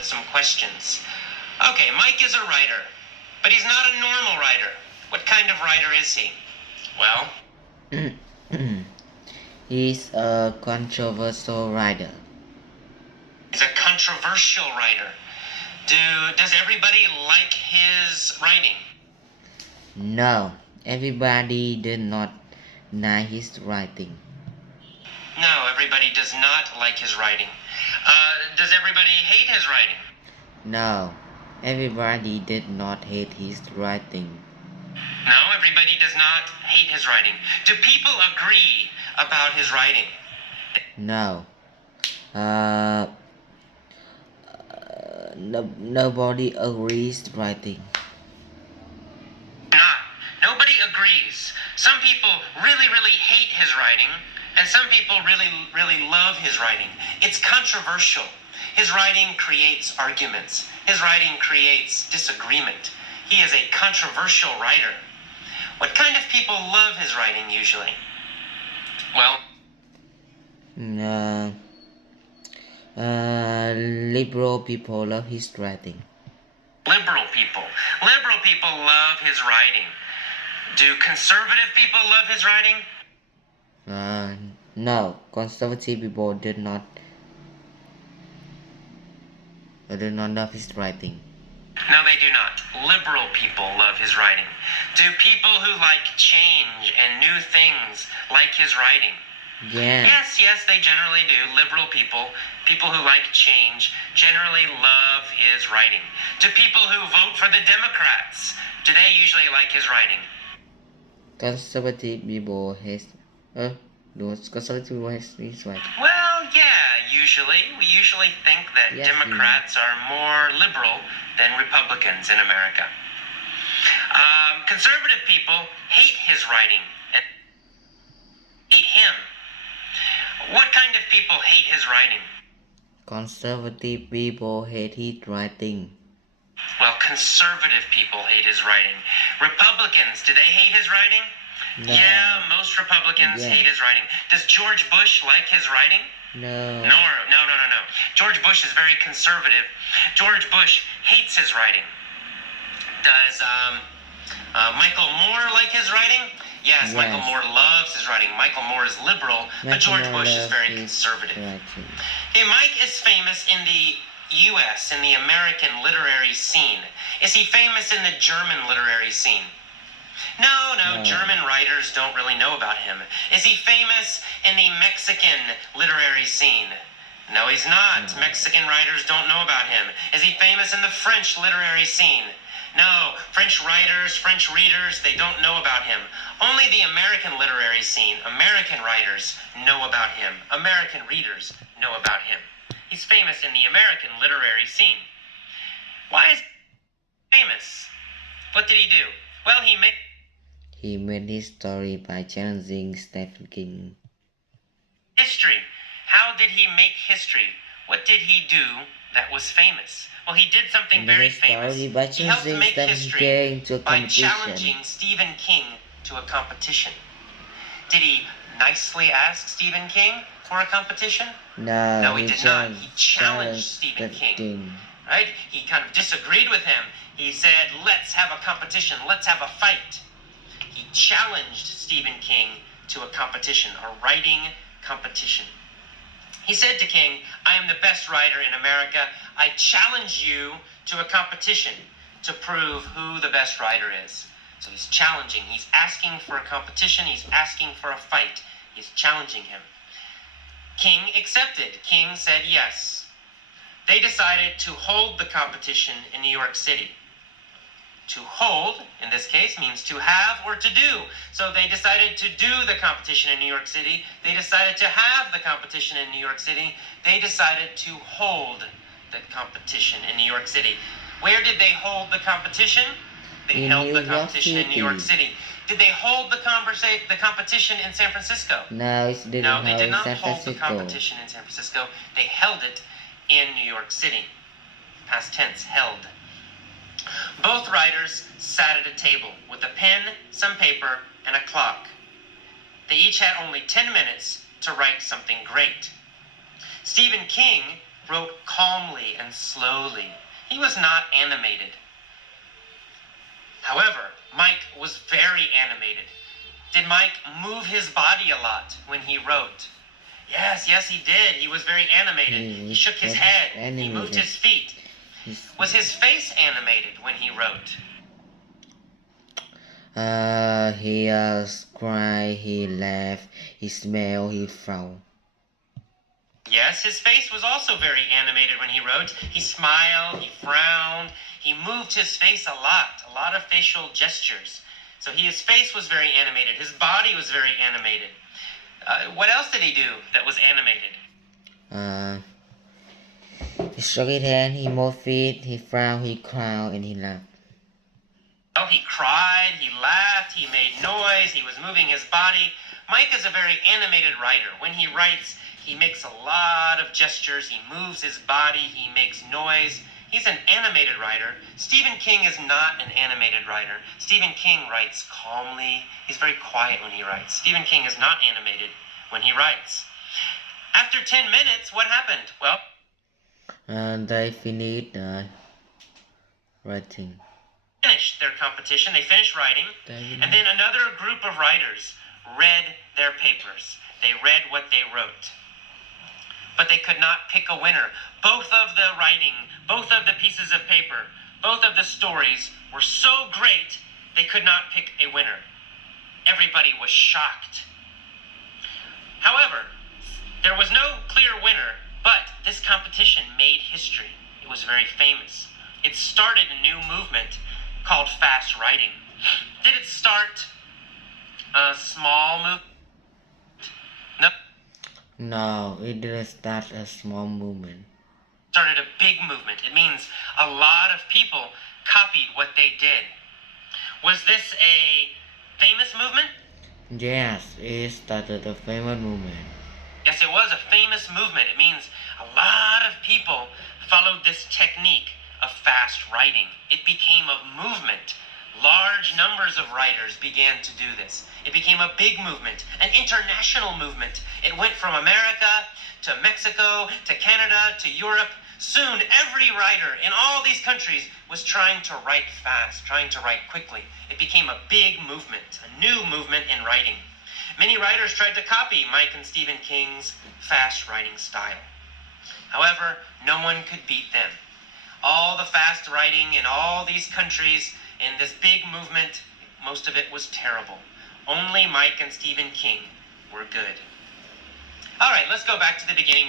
with some questions. Okay, Mike is a writer, but he's not a normal writer. What kind of writer is he? Well, He's a controversial writer. he's a controversial writer. Does everybody like his writing? No, everybody did not like his writing. No, everybody does not like his writing. Does everybody hate his writing? No, everybody did not hate his writing. No, everybody does not hate his writing. Do people agree about his writing? No, uh, nobody agrees writing. Not. Nobody agrees. Some people really, really hate his writing, and some people really, really love his writing. It's controversial. His writing creates arguments. His writing creates disagreement. He is a controversial writer. What kind of people love his writing usually? Well, Liberal people love his writing. liberal people. Liberal people love his writing. Do conservative people love his writing? No, conservative people did not love his writing. No, they do not. Liberal people love his writing. Do people who like change and new things like his writing? Yeah. Yes, they generally do. Liberal people, people who like change, generally love his writing. Do people who vote for the Democrats, do they usually like his writing? Conservative people hate. Conservative people hate his writing. Well, yeah, usually. We usually think that Yes, Democrats are more liberal than Republicans in America. Conservative people hate his writing and hate him. What kind of people hate his writing? Conservative people hate his writing. Well, conservative people hate his writing. Republicans, do they hate his writing? No. Yeah, most Republicans hate his writing. Does George Bush like his writing? No. No. George Bush is very conservative. George Bush hates his writing. Does Michael Moore like his writing? Yes, Michael Moore loves his writing. Michael Moore is liberal, but George Bush is very conservative. Okay, Mike is famous in the U.S., in the American literary scene. Is he famous in the German literary scene? No, German writers don't really know about him. Is he famous in the Mexican literary scene? No, he's not. Mexican writers don't know about him. Is he famous in the French literary scene? No, French writers, French readers, they don't know about him. Only the American literary scene, American writers know about him. American readers know about him. He's famous in the American literary scene. Why is he famous? What did he do? Well, he made his story by challenging Stephen King. History. How did he make history? What did he do that was famous? Well, he did something very famous. He helped make history by challenging Stephen King to a competition. Did he nicely ask Stephen King for a competition? No, he did not. He challenged Stephen King. Right? He kind of disagreed with him. He said, let's have a competition. Let's have a fight. He challenged Stephen King to a competition, a writing competition. He said to King, I am the best writer in America. I challenge you to a competition to prove who the best writer is. So he's challenging. He's asking for a competition. He's asking for a fight. He's challenging him. King accepted. King said yes. They decided to hold the competition in New York City. To hold, in this case, means to have or to do. So they decided to do the competition in New York City. They decided to have the competition in New York City. They decided to hold the competition in New York City. Where did they hold the competition? They held the competition in New York City. Did they hold the competition in San Francisco? No, they did not hold the competition in San Francisco. They held it in New York City. Past tense, held. Both writers sat at a table with a pen, some paper, and a clock. They each had only 10 minutes to write something great. Stephen King wrote calmly and slowly. He was not animated. However, Mike was very animated. Did Mike move his body a lot when he wrote? Yes, he did. He was very animated. He shook his head. He moved his feet. Was his face animated when he wrote? He cried, he laughed, he smiled, he frowned. Yes, his face was also very animated when he wrote. He smiled, he frowned, he moved his face a lot of facial gestures. So his face was very animated. His body was very animated. What else did he do that was animated? He shook his head, he moved feet, he frowned, he cried, and he laughed. Oh, he cried, he laughed, he made noise, he was moving his body. Mike is a very animated writer. When he writes, he makes a lot of gestures, he moves his body, he makes noise. He's an animated writer. Stephen King is not an animated writer. Stephen King writes calmly. He's very quiet when he writes. Stephen King is not animated when he writes. After 10 minutes, what happened? Well, they finished writing. Finished their competition. They finished writing. And then another group of writers read their papers. They read what they wrote. But they could not pick a winner. Both of the writing, both of the pieces of paper, both of the stories were so great, they could not pick a winner. Everybody was shocked. However, there was no clear winner, but this competition made history. It was very famous. It started a new movement called fast writing. Did it start a small movement? No. No, it didn't start a small movement. It started a big movement. It means a lot of people copied what they did. Was this a famous movement? Yes, it started a famous movement. Yes, it was a famous movement. It means a lot of people followed this technique of fast writing. It became a movement. Large numbers of writers began to do this. It became a big movement, an international movement. It went from America to Mexico to Canada to Europe. Soon, every writer in all these countries was trying to write fast, trying to write quickly. It became a big movement, a new movement in writing. Many writers tried to copy Mike and Stephen King's fast writing style. However, no one could beat them. All the fast writing in all these countries in this big movement, most of it was terrible. Only Mike and Stephen King were good. All right, let's go back to the beginning.